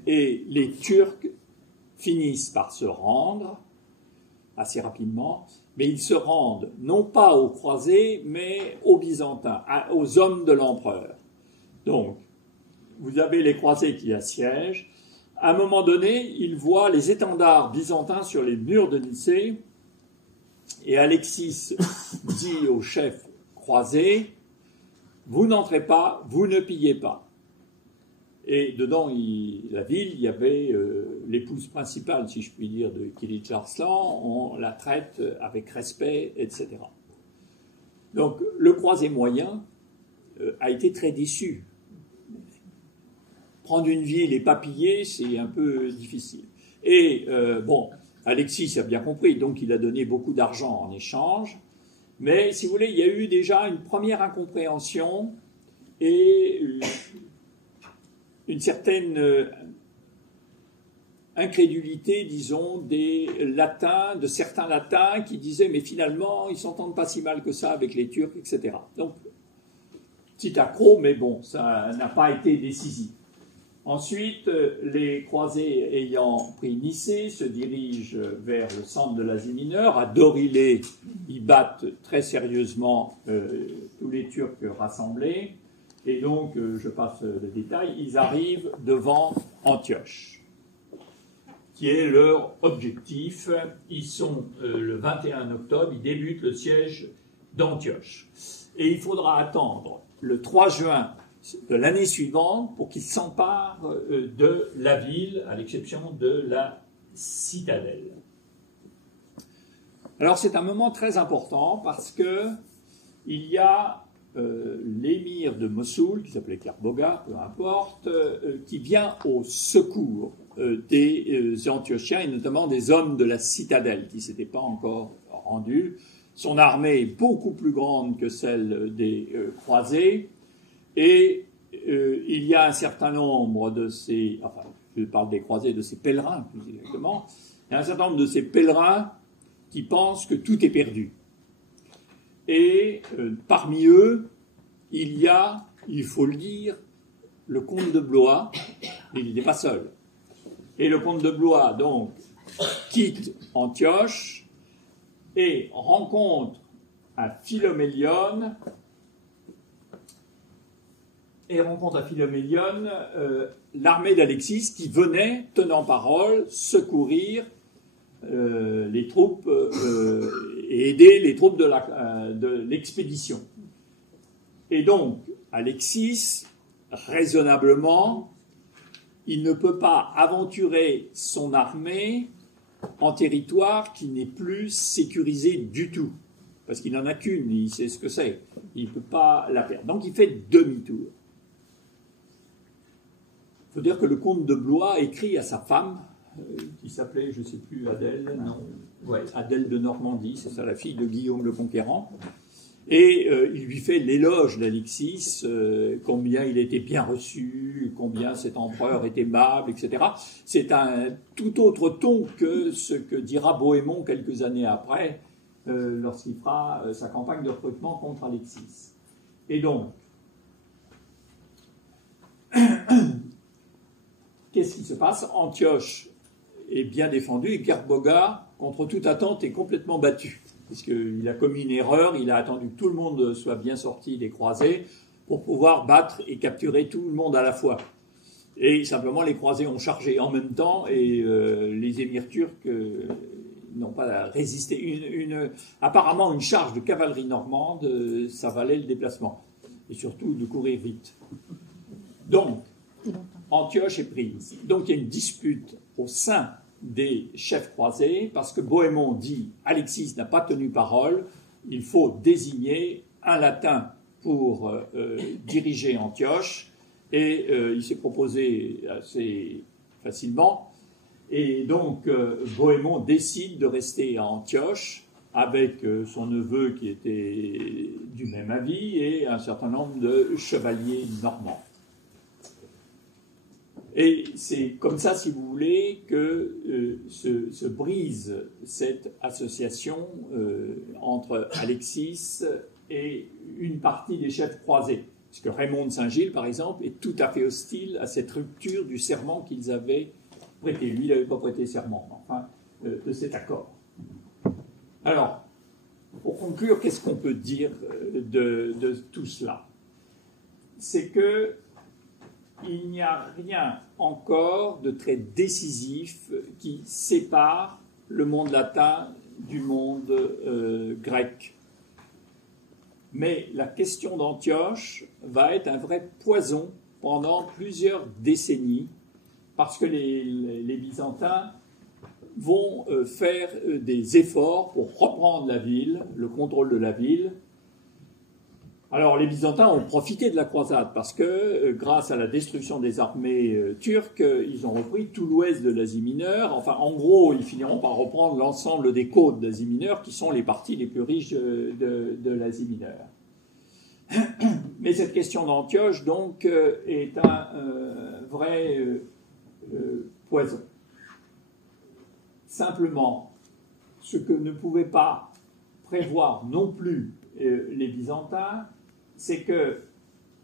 et les Turcs finissent par se rendre assez rapidement, mais ils se rendent non pas aux croisés, mais aux Byzantins, aux hommes de l'empereur. Donc, vous avez les croisés qui assiègent. À un moment donné, ils voient les étendards byzantins sur les murs de Nicée, et Alexis dit au chef croisé, « Vous n'entrez pas, vous ne pillez pas ». Et dedans la ville, il y avait l'épouse principale, si je puis dire, de Kilij Arslan, on la traite avec respect, etc. Donc le croisé moyen a été très déçu. Prendre une ville et pas piller, c'est un peu difficile. Et bon, Alexis a bien compris, donc il a donné beaucoup d'argent en échange, mais si vous voulez, il y a eu déjà une première incompréhension et une certaine incrédulité, disons, de certains latins qui disaient « mais finalement, ils s'entendent pas si mal que ça avec les Turcs, etc. » Donc, petit accroc, mais bon, ça n'a pas été décisif. Ensuite, les croisés ayant pris Nicée se dirigent vers le centre de l'Asie mineure. À Dorilé, ils battent très sérieusement tous les Turcs rassemblés. Et donc, je passe le détail, ils arrivent devant Antioche, qui est leur objectif. Ils sont le 21 octobre, ils débutent le siège d'Antioche. Et il faudra attendre le 3 juin de l'année suivante pour qu'ils s'emparent de la ville, à l'exception de la citadelle. Alors c'est un moment très important parce que il y a l'émir de Mossoul, qui s'appelait Kerboga, peu importe, qui vient au secours des Antiochiens et notamment des hommes de la citadelle qui ne s'étaient pas encore rendus. Son armée est beaucoup plus grande que celle des croisés et il y a un certain nombre de ces, enfin je parle des croisés, de ces pèlerins plus exactement, il y a un certain nombre de ces pèlerins qui pensent que tout est perdu. Et parmi eux, il y a, il faut le dire, le comte de Blois, mais il n'était pas seul. Et le comte de Blois, donc, quitte Antioche et rencontre à Philomélione, l'armée d'Alexis qui venait, tenant parole, secourir les troupes et aider les troupes de l'expédition. Et donc, Alexis, raisonnablement, il ne peut pas aventurer son armée en territoire qui n'est plus sécurisé du tout. Parce qu'il n'en a qu'une, il sait ce que c'est. Il ne peut pas la perdre. Donc il fait demi-tour. Il faut dire que le comte de Blois écrit à sa femme, qui s'appelait, je ne sais plus, Adèle, non, ouais, Adèle de Normandie, c'est ça, la fille de Guillaume le Conquérant. Et il lui fait l'éloge d'Alexis, combien il était bien reçu, combien cet empereur était aimable, etc. C'est un tout autre ton que ce que dira Bohémond quelques années après, lorsqu'il fera sa campagne de recrutement contre Alexis. Et donc, qu'est-ce qui se passe? Antioche est bien défendu et Kerboga, contre toute attente, est complètement battu. Puisqu'il a commis une erreur, il a attendu que tout le monde soit bien sorti des croisés pour pouvoir battre et capturer tout le monde à la fois. Et simplement, les croisés ont chargé en même temps et les émirs turcs n'ont pas résisté. Apparemment, une charge de cavalerie normande, ça valait le déplacement. Et surtout, de courir vite. Donc, Antioche est prise. Donc, il y a une dispute au sein des chefs croisés, parce que Bohémond dit Alexis n'a pas tenu parole, il faut désigner un latin pour diriger Antioche, et il s'est proposé assez facilement, et donc Bohémond décide de rester à Antioche avec son neveu qui était du même avis et un certain nombre de chevaliers normands. Et c'est comme ça, si vous voulez, que se brise cette association entre Alexis et une partie des chefs croisés. Parce que Raymond de Saint-Gilles, par exemple, est tout à fait hostile à cette rupture du serment qu'ils avaient prêté. Lui, il n'avait pas prêté serment, enfin, de cet accord. Alors, pour conclure, qu'est-ce qu'on peut dire de tout cela? C'est que il n'y a rien encore de très décisif qui sépare le monde latin du monde grec. Mais la question d'Antioche va être un vrai poison pendant plusieurs décennies, parce que les Byzantins vont faire des efforts pour reprendre la ville, le contrôle de la ville. Alors, les Byzantins ont profité de la croisade parce que, grâce à la destruction des armées turques, ils ont repris tout l'ouest de l'Asie mineure. Enfin, en gros, ils finiront par reprendre l'ensemble des côtes d'Asie mineure, qui sont les parties les plus riches de l'Asie mineure. Mais cette question d'Antioche, donc, est un vrai poison. Simplement, ce que ne pouvaient pas prévoir non plus les Byzantins, c'est que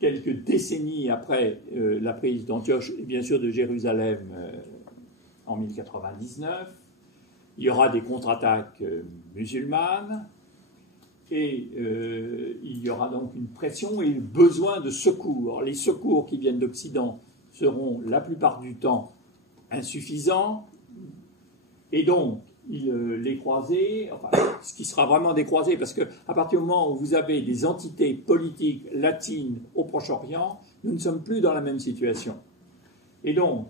quelques décennies après la prise d'Antioche et bien sûr de Jérusalem en 1099. Il y aura des contre-attaques musulmanes et il y aura donc une pression et besoin de secours. Les secours qui viennent d'Occident seront la plupart du temps insuffisants et donc les croisés, enfin, ce qui sera vraiment des croisés, parce qu'à partir du moment où vous avez des entités politiques latines au Proche-Orient, nous ne sommes plus dans la même situation. Et donc,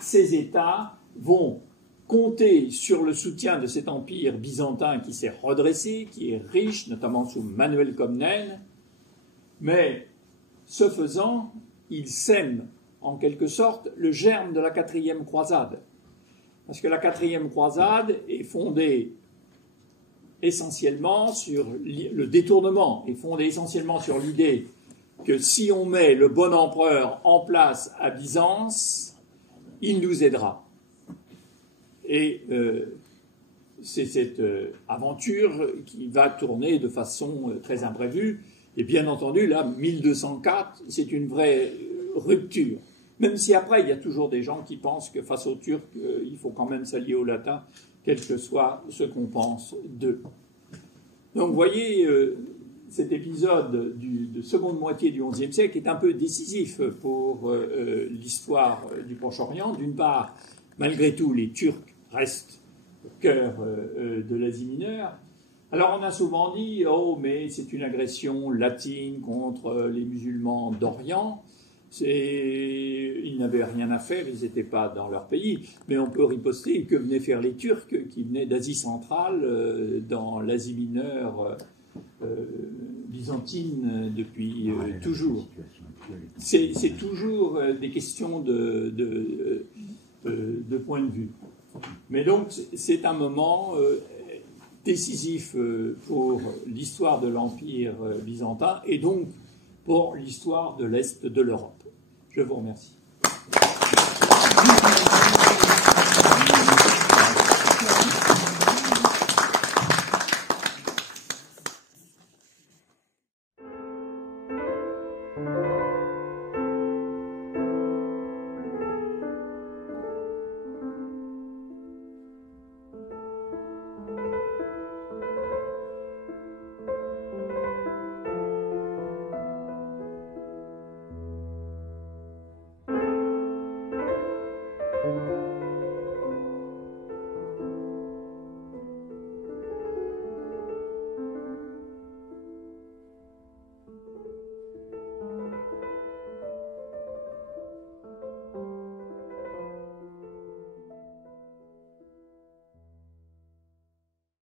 ces États vont compter sur le soutien de cet empire byzantin qui s'est redressé, qui est riche, notamment sous Manuel Comnène, mais ce faisant, il sème en quelque sorte le germe de la 4e croisade. Parce que la 4e croisade est fondée essentiellement sur le détournement, est fondée essentiellement sur l'idée que si on met le bon empereur en place à Byzance, il nous aidera. Et c'est cette aventure qui va tourner de façon très imprévue. Et bien entendu, là, 1204, c'est une vraie rupture. Même si après, il y a toujours des gens qui pensent que face aux Turcs, il faut quand même s'allier aux Latins, quel que soit ce qu'on pense d'eux. Donc vous voyez, cet épisode de seconde moitié du XIe siècle est un peu décisif pour l'histoire du Proche-Orient. D'une part, malgré tout, les Turcs restent au cœur de l'Asie mineure. Alors on a souvent dit « Oh, mais c'est une agression latine contre les musulmans d'Orient ». Ils n'avaient rien à faire, ils n'étaient pas dans leur pays, mais on peut riposter que venaient faire les Turcs qui venaient d'Asie centrale, dans l'Asie mineure byzantine depuis toujours. C'est toujours des questions de point de vue. Mais donc c'est un moment décisif pour l'histoire de l'Empire byzantin et donc pour l'histoire de l'Est de l'Europe. Je vous remercie.